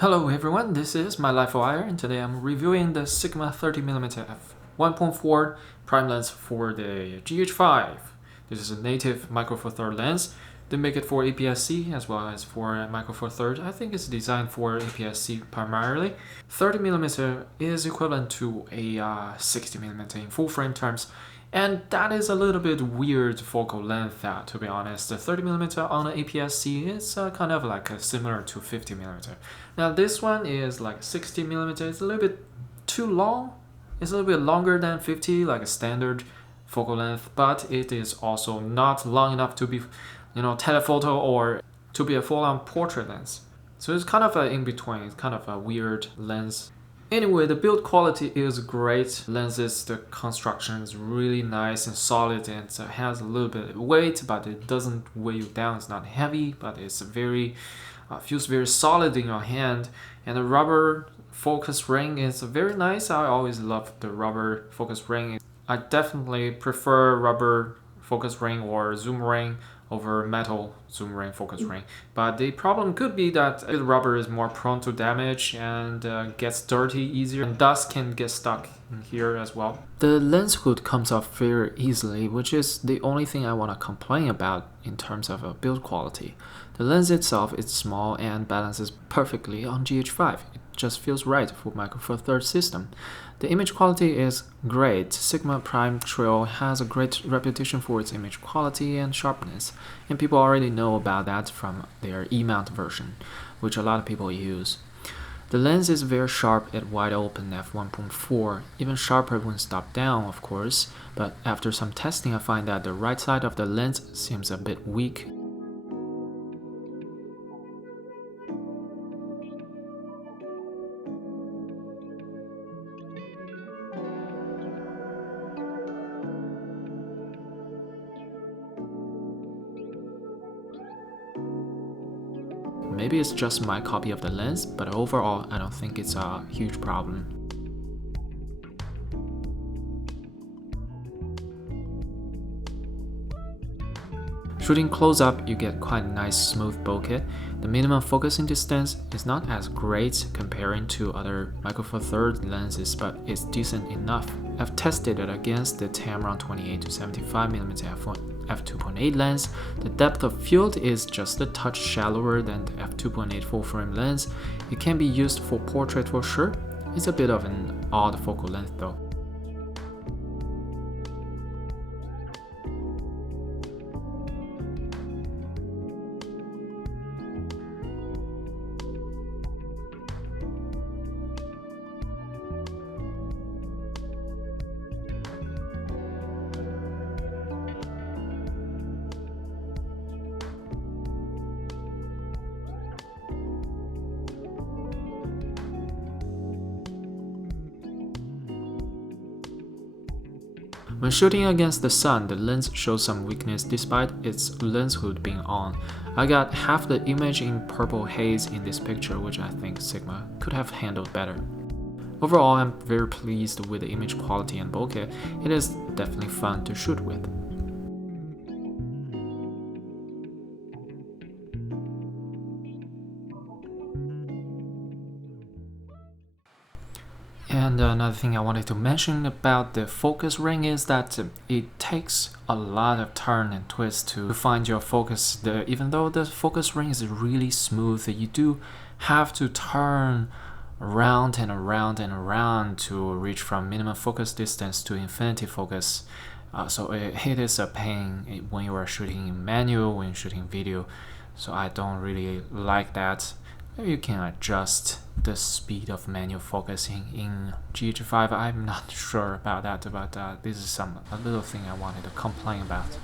Hello everyone, this is my Life Wire, and today I'm reviewing the Sigma 30mm f1.4 prime lens for the GH5. This is a native micro four third lens. They make it for APS-C as well as for micro four third. I think it's designed for APS-C primarily. 30mm is equivalent to a 60mm in full frame terms. And that is a little bit weird focal length, to be honest. The 30mm on the APS-C is kind of like similar to 50mm. Now this one is like 60mm. It's a little bit too long. It's a little bit longer than 50, like a standard focal length, but it is also not long enough to be, telephoto or to be a full-on portrait lens. So it's kind of in between. It's kind of a weird lens. Anyway, the build quality is great. Lenses, the construction is really nice and solid, and it has a little bit of weight, but it doesn't weigh you down. It's not heavy, but it's feels very solid in your hand. And the rubber focus ring is very nice. I always love the rubber focus ring. I definitely prefer rubber focus ring or zoom ring over metal zoom ring focus ring, but the problem could be that the rubber is more prone to damage and gets dirty easier, and dust can get stuck in here as well. The lens hood comes off very easily, which is the only thing I want to complain about in terms of build quality. The lens itself is small and balances perfectly on GH5. It just feels right for micro four third system. The image quality is great. Sigma Prime Trio has a great reputation for its image quality and sharpness, and people already know about that from their E-mount version, which a lot of people use. The lens is very sharp at wide open f1.4, even sharper when stopped down, of course, but after some testing I find that the right side of the lens seems a bit weak. Maybe it's just my copy of the lens, but overall I don't think it's a huge problem. Shooting close up, you get quite a nice smooth bokeh. The minimum focusing distance is not as great comparing to other micro four third lenses, but it's decent enough. I've tested it against the Tamron 28 to 75mm f2.8 lens. The depth of field is just a touch shallower than the f2.8 full frame lens. It can be used for portrait for sure. It's a bit of an odd focal length though. When shooting against the sun, the lens shows some weakness despite its lens hood being on. I got half the image in purple haze in this picture, which I think Sigma could have handled better. Overall, I'm very pleased with the image quality and bokeh. It is definitely fun to shoot with. And another thing I wanted to mention about the focus ring is that it takes a lot of turn and twist to find your focus. Even though the focus ring is really smooth, you do have to turn around and around and around to reach from minimum focus distance to infinity focus. So it is a pain when you are shooting in manual, when you're shooting video. So I don't really like that. You can adjust the speed of manual focusing in GH5. I'm not sure about that, but this is a little thing I wanted to complain about.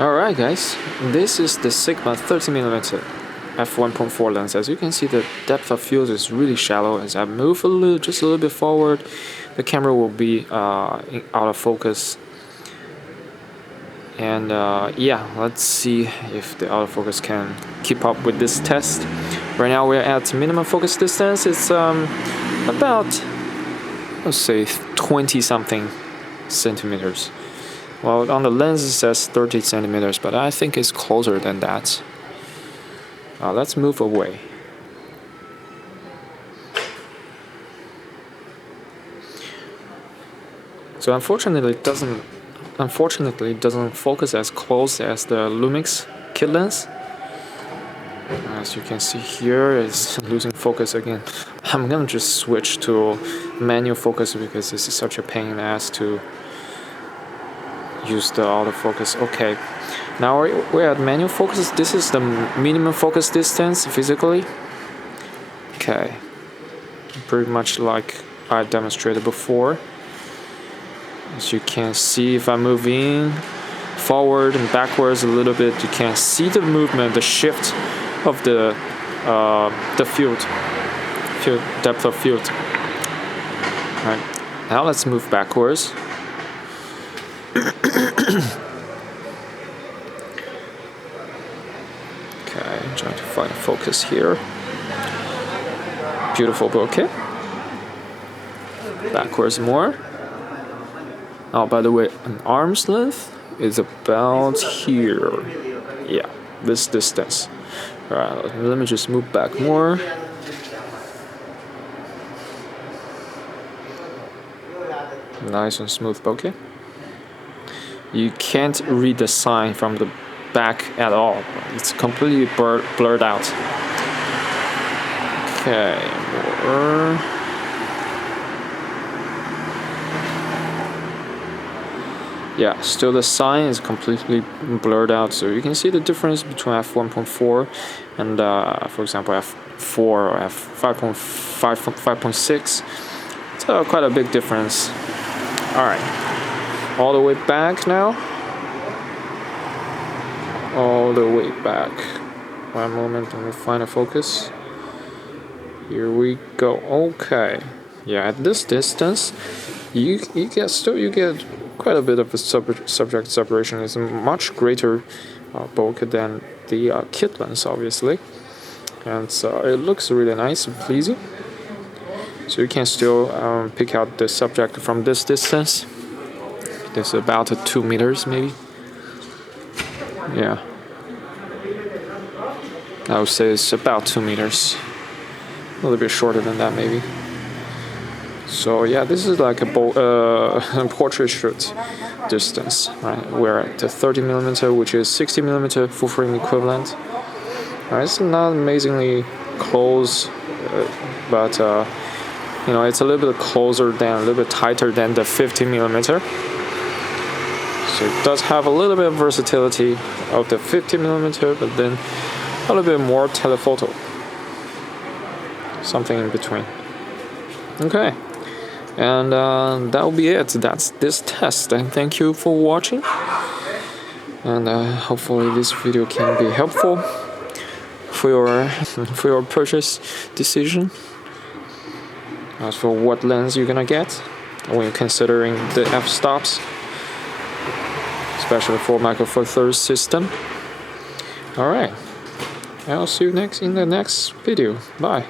Alright guys, this is the Sigma 30mm f1.4 lens. As you can see, the depth of field is really shallow. As I move just a little bit forward, the camera will be out of focus. And yeah, let's see if the autofocus can keep up with this test. Right now we're at minimum focus distance. It's about, let's say, 20 something centimeters. Well, on the lens it says 30 centimeters, but I think it's closer than that. Let's move away. So unfortunately it doesn't focus as close as the Lumix kit lens. As you can see here, it's losing focus again. I'm gonna just switch to manual focus because this is such a pain in the ass to use the autofocus. Okay, now we're at manual focus. This is the minimum focus distance physically. Okay, pretty much like I demonstrated before. As you can see, if I move in, forward and backwards a little bit, you can see the movement, the shift of the field depth of field. All right, now let's move backwards. Okay, I'm trying to find focus here. Beautiful bokeh. Backwards more. Oh, by the way, an arm's length is about here. Yeah, this distance. Alright, let me just move back more. Nice and smooth bokeh. You can't read the sign from the back at all. It's completely blurred out. Okay, more. Yeah, still the sign is completely blurred out, so you can see the difference between f1.4 and for example f4 or f5.6. It's quite a big difference. Alright, all the way back now. All the way back. One moment, let me find a focus. Here we go. Okay, yeah, at this distance you get quite a bit of a subject separation. Is much greater bokeh than the kit lens, obviously, and so it looks really nice and pleasing. So you can still pick out the subject from this distance. It's about 2 meters, maybe. Yeah, I would say it's about 2 meters. A little bit shorter than that, maybe. So yeah, this is like a portrait shoot distance, right? We're at the 30mm, which is 60mm full frame equivalent. It's not amazingly close, but you know, it's a little bit closer than, a little bit tighter than the 50mm. So it does have a little bit of versatility of the 50mm, but then a little bit more telephoto, something in between. Okay. And that will be it. That's this test, and thank you for watching, and hopefully this video can be helpful for your purchase decision as for what lens you're gonna get when you're considering the f-stops, especially for Micro Four Thirds system. Alright, I'll see you in the next video. Bye.